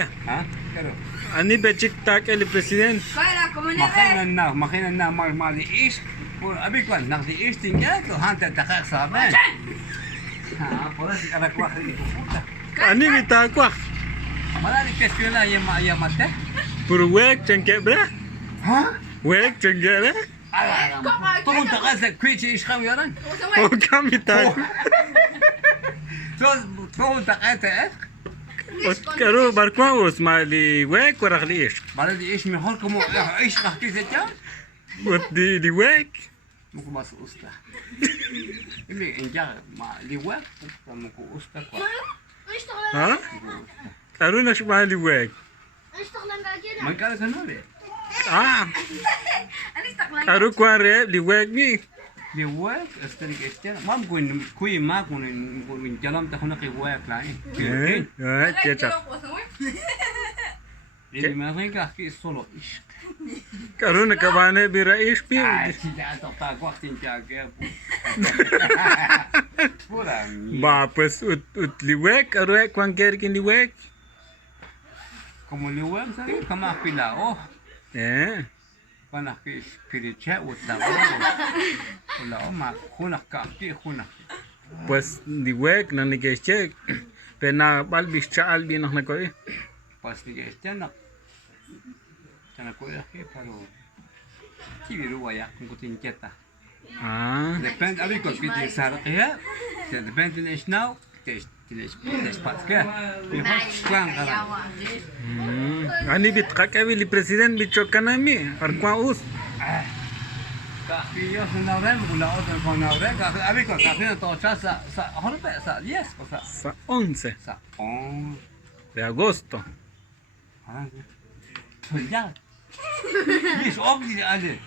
ها كده أني بتشيك تاكل البريسيدنت. مخينا ما دي ايش ابي كون ناخذ ايش تنجاك وهانت دقائق صعبين ها خلاص انا واحد أني بتاكل. ما لا كسيلا يا مات برويك تنكبره. ها ويك تنكبره. طول تقاسك كويتش ايش خم يران هو كم بتاكل. طول تقاسك كارو بركوا اسمالي ويك ورغلي إيش. بلدي ايش مهاركم ايش نحكي زتان ودي دي ويك. ممكن بس أستا اللي إنجا ما اللي وقت ممكن أستا كوا ها؟ كارو نشمالي ويك. ما كان كنولي كارو كوارع لي ويك مي. اللي وقت أستريك إستنا ما ممكن كوي ما كون جلام تخونه كي وقت لاين كيتشا. اللي ما غير كي سولو إيش كارو نكبانة برئيش بي. tidak tak وقت jaga Bapes ut liwek arwek kwang kerkin liwek. como le web sabe kama pila oh pana que piriche utla la ma khuna ka ki khuna Pues liwek na nigechek. Pena balbis chaal bi noch na koy. pas que estena tana ko ya que pero kibiru waya kun tinjeta depende abi ko piti sarqiya depende ايش ناو تيش باسكا كان غلا Ani bitqakabi li president bichokanami arkwa us. Yo naurem la otra con naurem abi ko kafina to sa horbe sa 10 o Sa 11 sa 11 de agosto. ها. ya. Yes, ook niet aan dit.